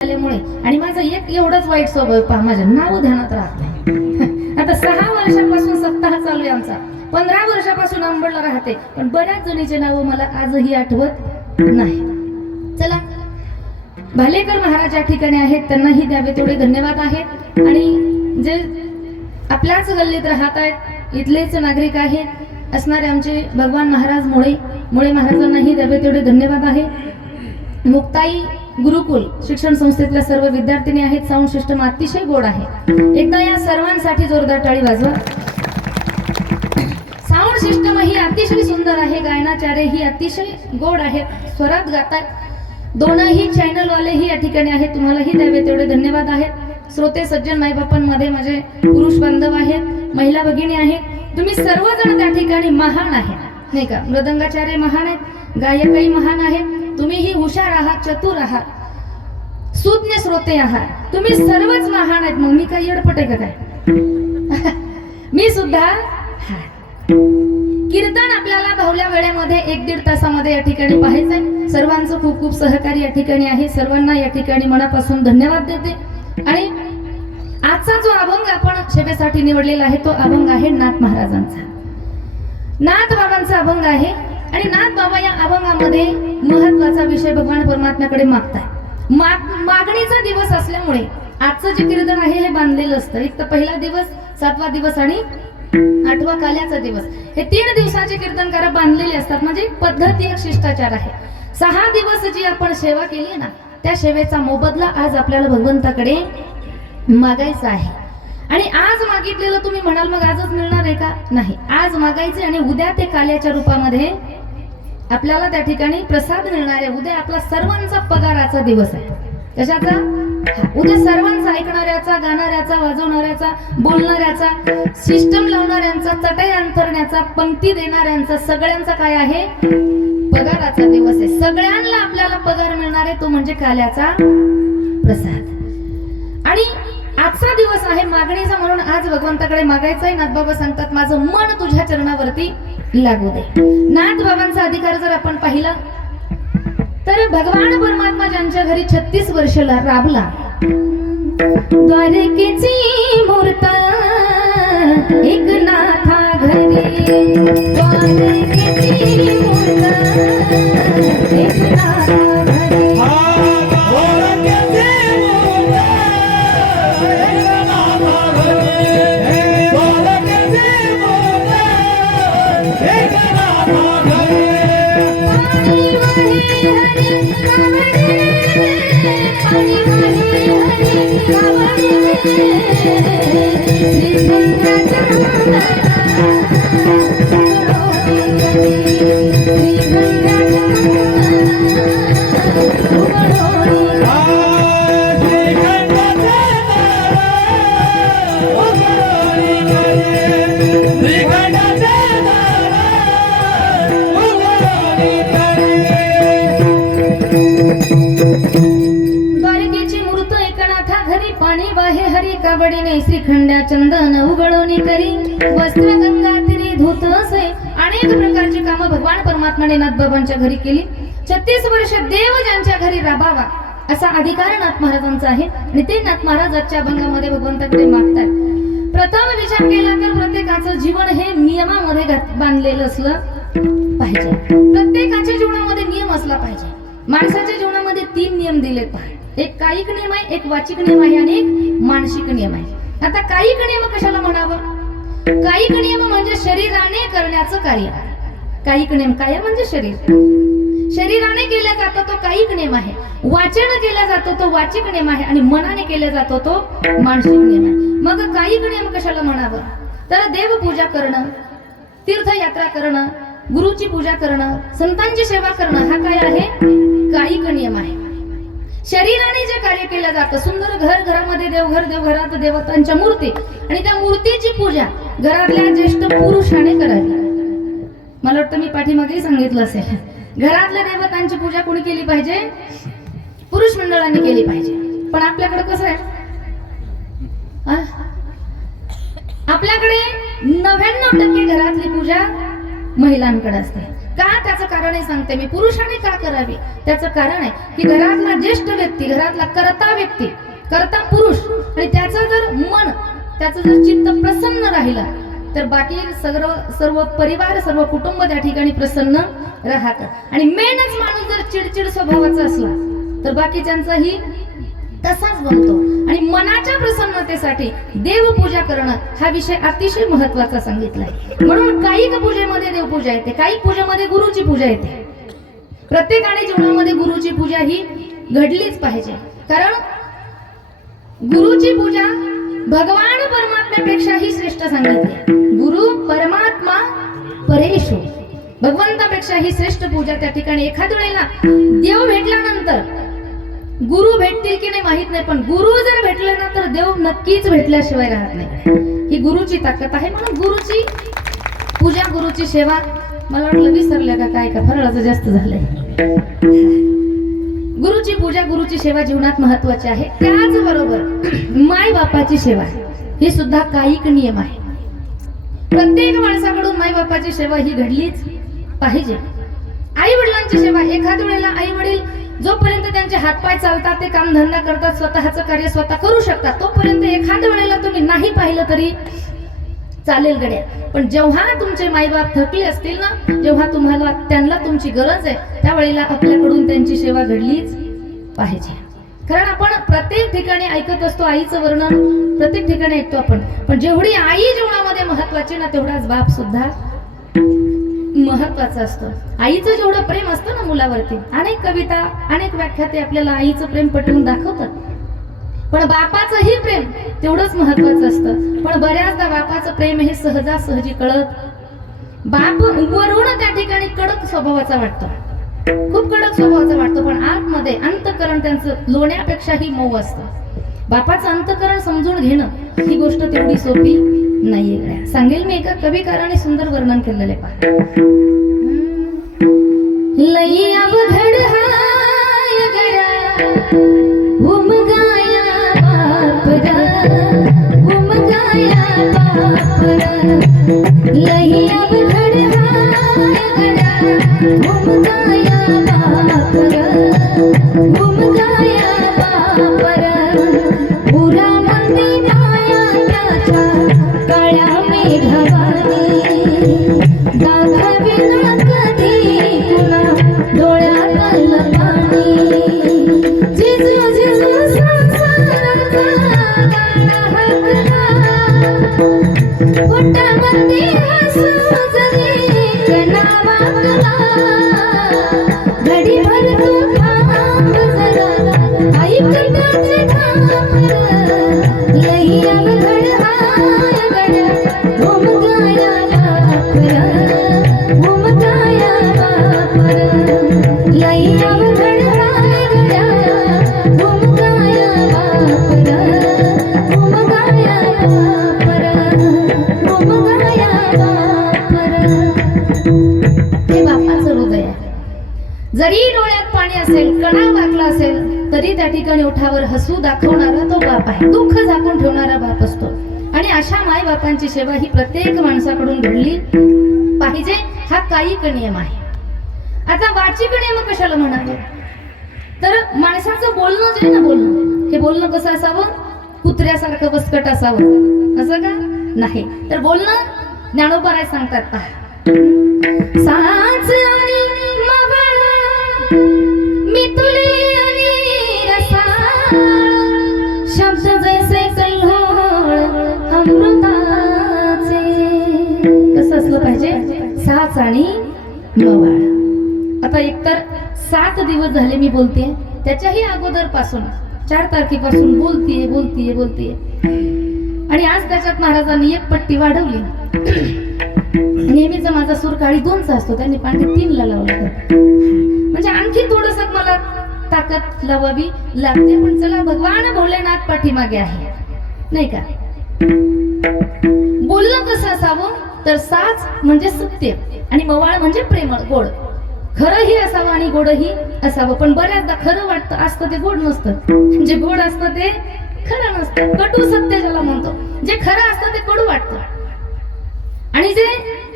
झाल्यामुळे आणि माझं एक एवढंच वाईट स्वभाव पहा, माझं नाव ध्यानात राहत नाही. आता 6 वर्षापासून सप्ताह चालू आहे आमचा, 15 वर्षापासून अंबडला राहते, पण बऱ्याच जणीचे नाव मला आजही आठवत नाही. चला, भालेकर महाराज या ठिकाणी आहेत, त्यांनाही द्यावे तेवढे धन्यवाद आहेत. आणि जे आपल्याच गल्लीत राहत आहेत, इथलेच नागरिक आहेत असणारे आमचे भगवान महाराज मुळे महाराजांनाही द्यावे तेवढे धन्यवाद आहे. मुक्ताई गुरुकुल शिक्षण संस्थेतल्या सर्व विद्यार्थिनी आहेत. साऊंड सिस्टम अतिशय गोड आहे. एकदा या सर्वांसाठी जोरदार टाळी वाजवा. साऊंड सिस्टम ही अतिशय सुंदर आहे, गायनाचार्य ही अतिशय गोड आहेत, स्वरात गातात. दोनही चॅनल वालेही या ठिकाणी आहेत, तुम्हालाही द्यावे तेवढे धन्यवाद आहेत. श्रोते सज्जन मायबापांमध्ये माझे पुरुष बांधव आहेत, महिला भगिनी आहेत. तुम्ही सर्वजण त्या ठिकाणी महान आहेत नाही का. मृदंगाचार्य महान आहेत, गायकही महान आहेत. तुम्हीही हुशार आहात, चतुर आहात, सुज्ञ श्रोते आहात. तुम्ही सर्वच महान आहेत. मग मी काय येडपट आहे का काय? मी सुद्धा. कीर्तन आपल्याला भावल्या वेळेमध्ये 1-1.5 तासामध्ये या ठिकाणी पाहायचंय. सर्वांचं खूप खूप सहकार्य या ठिकाणी आहे. सर्वांना या ठिकाणी मनापासून धन्यवाद देते. आणि आजचा जो अभंग आपण सेवेसाठी निवडलेला आहे तो अभंग आहे नाथ महाराजांचा, नाथ बाबांचा अभंग आहे. आणि नाथ बाबा या अभंगामध्ये महत्वाचा विषय भगवान परमात्म्याकडे मागताय. मागणीचा दिवस असल्यामुळे आजचं जे कीर्तन आहे हे बांधलेलं असतं. एक तर पहिला दिवस, 7वा दिवस आणि 8वा काल्याचा दिवस, हे 3 दिवसाचे कीर्तनकार बांधलेले असतात. म्हणजे पद्धती एक शिष्टाचार आहे. 6 दिवस जी आपण सेवा केली ना, त्या सेवेचा मोबदला आज आपल्याला भगवंताकडे मागायचा आहे. आणि आज मागितलेलं तुम्ही म्हणाल मग आजच मिळणार आहे का? नाही, आज मागायचे आणि उद्या ते काल्याच्या रूपामध्ये आपल्याला त्या ठिकाणी प्रसाद मिळणार आहे. उद्या आपला सर्वांचा पगाराचा दिवस आहे. कशाचा? उद्या सर्वांचा, ऐकणाऱ्याचा, गाणाऱ्याचा, वाजवणाऱ्याचा, बोलणाऱ्याचा, सिस्टम लावणाऱ्यांचा, चटई अंथरण्याचा, पंक्ती देणाऱ्यांचा, सगळ्यांचा काय आहे? पगाराचा दिवस आहे. सगळ्यांना आपल्याला पगार मिळणार आहे, तो म्हणजे काल्याचा प्रसाद. आणि आजचा दिवस आहे मागणीचा, म्हणून आज भगवंताकडे मागायचं आहे. नाथबाबा सांगतात, माझं मन तुझ्या चरणावरती लागू दे. नाथबाबांचा अधिकार जर आपण पाहिला तर भगवान परमात्मा ज्यांच्या घरी 36 वर्ष राबला, द्वारकेची मूर्त एकनाथा घरी, द्वारकेची मूर्त एकनाथा घरी. द्वारकेची मूर्त एकनाथा घरी, पाणी वाहे हरी कावडीने, श्रीखंड्या चंदन उगळोनी करी, वस्त्र गंगा तिरी धुत असे. अनेक प्रकारची कामं भगवान परमात्माने नाथबाबांच्या घरी केली. 36 वर्ष देव ज्यांच्या घरी राबावा असा अधिकार नाथ महाराजांचा आहे. आणि ते नाथ महाराज आजच्या अभंगामध्ये भगवंताकडे मागतात. प्रथम विचार केला तर प्रत्येकाचं जीवन हे नियमामध्ये बांधलेलं असलं पाहिजे. प्रत्येकाच्या जीवनामध्ये नियम असला पाहिजे. माणसाच्या जीवनामध्ये 3 नियम दिलेत पहा. एक कायिक नियम आहे, एक वाचिक नियम आहे आणि एक मानसिक नियम आहे. आता कायिक नियम कशाला म्हणावं? कायिक नियम म्हणजे शरीराने करण्याचं कार्य. कायिक नियम, काय म्हणजे शरीर, शरीराने केला जातो तो कायिक नियम आहे. वाचन केला जातो तो वाचिक नियम आहे. आणि मनाने केला जातो तो मानसिक नियम आहे. मग कायिक नियम कशाला म्हणावं? तर देवपूजा करणं, तीर्थयात्रा करणं, गुरुची पूजा करणं, संतांची सेवा करणं, हा काय आहे? कायिक नियम आहे. शरीराने जे कार्य केलं जातं, सुंदर घर, घरामध्ये देवघर, देवघरात देवतांच्या मूर्ती, आणि त्या मूर्तीची पूजा घरातल्या ज्येष्ठ पुरुषाने करावी. मला वाटतं मी पाठीमागेही सांगितलं असेल, घरातल्या देवतांची पूजा कोणी केली पाहिजे? पुरुष मंडळांनी केली पाहिजे. पण आपल्याकडे कसं आहे? आपल्याकडे 99% घरातली पूजा महिलांकडे असते. का त्याचं कारणही सांगते मी. पुरुषाने का करावी त्याचं कारण आहे की घरातला ज्येष्ठ व्यक्ती, घरातला कर्ता व्यक्ती, कर्ता पुरुष, आणि त्याचं जर मन, त्याचं जर चित्त प्रसन्न राहिला तर बाकी सर्व परिवार, सर्व कुटुंब त्या ठिकाणी प्रसन्न राहतं. आणि मेनच माणूस जर चिडचिड स्वभावाचा असला तर बाकीच्यांचाही तसाच बनतो. आणि मनाच्या प्रसन्नतेसाठी देवपूजा करणं हा विषय अतिशय महत्वाचा सांगितलाय. म्हणून कायिक पूजेमध्ये देवपूजा येते, कायिक पूजेमध्ये गुरुची पूजा येते. प्रत्येकाने जीवनामध्ये गुरुची पूजा ही घडलीच पाहिजे. कारण गुरुची पूजा भगवान परमात्म्यापेक्षाही श्रेष्ठ सांगितली. गुरु परमात्मा परेशो, भगवंतापेक्षाही श्रेष्ठ पूजा त्या ठिकाणी. एखाद्या वेळेला देव भेटल्यानंतर गुरु भेटतील की नाही माहित नाही, पण गुरु जर भेटले ना तर देव नक्कीच भेटल्याशिवाय राहत नाही. ही गुरुची ताकद आहे. म्हणून गुरुची पूजा, गुरुची सेवा. मला वाटलं विसरल्या का काय, का फराळाचं जास्त झालंय. गुरुची पूजा, गुरुची सेवा जीवनात महत्वाची आहे. त्याचबरोबर माय बापाची सेवा ही सुद्धा कायिक नियम आहे. प्रत्येक माणसाकडून माय बापाची सेवा ही घडलीच पाहिजे. आई वडिलांची सेवा. एखाद्या वेळेला आई वडील जोपर्यंत त्यांचे हातपाय चालतात, ते काम धंदा करतात, स्वतःचं कार्य स्वतः करू शकतात, तोपर्यंत एखाद्या वेळेला तुम्ही नाही पाहिलं तरी चालेल गड्या. पण जेव्हा तुमचे माईबाप थकले असतील ना, जेव्हा तुम्हाला त्यांना तुमची गरज आहे, त्यावेळेला आपल्याकडून त्यांची सेवा घडलीच पाहिजे. कारण आपण प्रत्येक ठिकाणी ऐकत असतो आईचं वर्णन, प्रत्येक ठिकाणी ऐकतो आपण, पण जेवढी आई जीवनामध्ये महत्वाची ना तेवढाच बाप सुद्धा महत्वाचा असतो. आईचं जेवढं प्रेम असतं ना मुलावरती, अनेक कविता, अनेक व्याख्याते आपल्याला आईचं प्रेम पटवून दाखवतात, पण बापाचंही प्रेम तेवढंच महत्वाचं असतं. पण बऱ्याचदा बापाचं प्रेम हे सहजासहजी कळत. बाप वरून त्या ठिकाणी कडक स्वभावाचा वाटतो, खूप कडक स्वभावाचा वाटतो, पण आतमध्ये अंतःकरण त्यांचं लोण्यापेक्षाही मऊ असतं. बापाचं अंतःकरण समजून घेणं ही गोष्ट तेवढी सोपी नाहीये. सांगेल मी एका कविकाराने सुंदर वर्णन केलेले पहा. लई अवघड हाय गड्या उमगाया बापरा, उमगाया बापरा. लई अवघड हाय गड्या उमगाया बापरा, उमगाया बापरा. पुरा मंदी माया त्याच्या काळ्या मेघवानी, दाखविना कधी पुन्हा डोळ्यातलं पाणी. जिजू जिजू संसाराचा गाडा हाकला, पोटामध्ये हसू जरी कणा वाकला. घडीभर तू थांब जरा, ऐक त्याचे थांब. लई अवघड हाय गड्या उमगाया बापरा, उमगाया बापरा. लई अवघड हाय गड्या उमगाया बापरा, उमगाया बापरा, उमगाया बापरा. हे बापाचं हृदय आहे. जरी डोळ्यात पाणी असेल, कणा वाकला असेल, तरी त्या ठिकाणी ओठावर हसू दाखवणारा तो बाप आहे. दुःख झाकून ठेवणारा बाप असतो. आणि अशा माय बापांची सेवा ही प्रत्येक माणसाकडून घडली पाहिजे. हा कायिक नियम आहे. आता वाचिक नियम कशाला म्हणावे, तर माणसाचं बोलणं जे ना, बोलणं हे बोलणं कसं असावं, कुत्र्यासारखं बसकट असावं असं का नाही, तर बोलणं ज्ञानोबा सांगतात पहा. साच आणि मवाळ मी तुले आणि रसाळ, शब्द जैसे कल्होळ अमृताचे. कसं असलं पाहिजे, साच आणि मवाळ. आता एकतर 7 दिवस झाले मी बोलते, त्याच्याही अगोदर पासून 4 तारखेपासून बोलतीये. आणि आज त्याच्यात महाराजांनी एक पट्टी वाढवली. नेहमीचा माझा सूर काळी 2चा असतो, त्यांनी पांढरी 3ला लावला. म्हणजे आणखी थोडस मला ताकद लावावी लागते. पण चला, भगवान भोलेनाथ पाठीमागे आहे नाही का. बोलणं कसं असावं, तर साच म्हणजे सत्य आणि मवाळ म्हणजे प्रेमळ गोड. खरंही असावं आणि गोडही असावं. पण बऱ्याचदा खरं वाटतं असतं ते गोड नसतं, जे गोड असतं ते खरं नसतं. कटू सत्य ज्याला म्हणतो, जे खरं असतं ते कडू वाटतं. आणि जे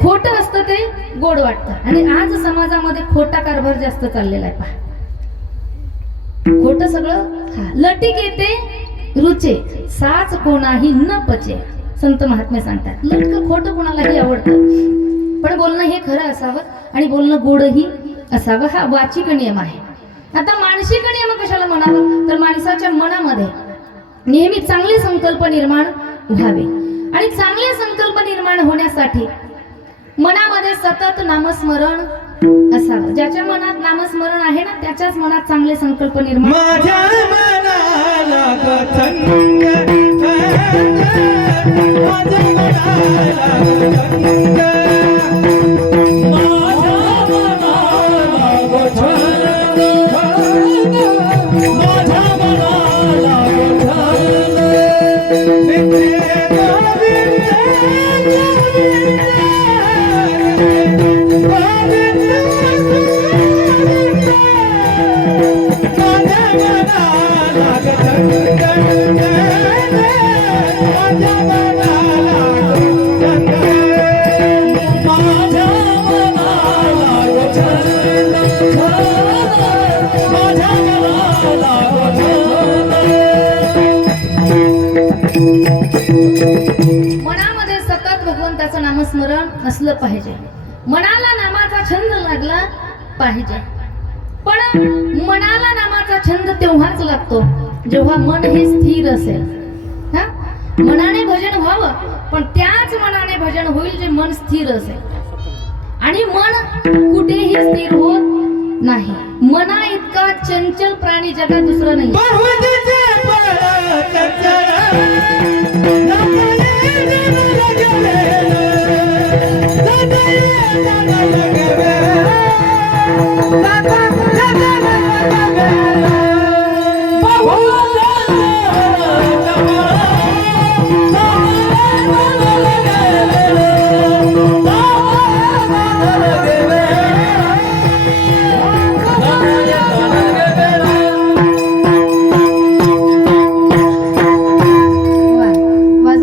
खोटं असतं ते गोड वाटतं. आणि आज समाजामध्ये खोटा कारभार जास्त चाललेला आहे पहा. खोटं सगळं लटीक येते रुचे, साच कोणाही न पचे. संत महात्मे सांगतात लटकं खोटं कोणालाही आवडतं, पण बोलणं हे खरं असावं आणि बोलणं गोडही असावं. हा वाचिक नियम आहे. आता मानसिक नियम कशाला म्हणावं, तर माणसाच्या मनामध्ये नेहमी चांगले संकल्प निर्माण व्हावे. आणि चांगले संकल्प निर्माण होण्यासाठी मनामध्ये सतत नामस्मरण असावं. ज्याच्या मनात नामस्मरण आहे ना त्याच्याच मनात चांगले संकल्प निर्माण. माझ्या मनाला गथंग, माझ्या मनाला गथंग, माझ्या मनाला गथंग, मनामध्ये सतत भगवंताचं नामस्मरण असलं पाहिजे. मनाला नामाचा छंद लागला पाहिजे. पण मनाला नामाचा छंद तेव्हाच लागतो जेव्हा मन हे स्थिर असेल. हा, मनाने भजन व्हावं, पण त्याच मनाने भजन होईल जे मन स्थिर असेल. आणि मन कुठेही स्थिर होत नाही. मना इतका चंचल प्राणी जगात दुसरं नाही. Thank you.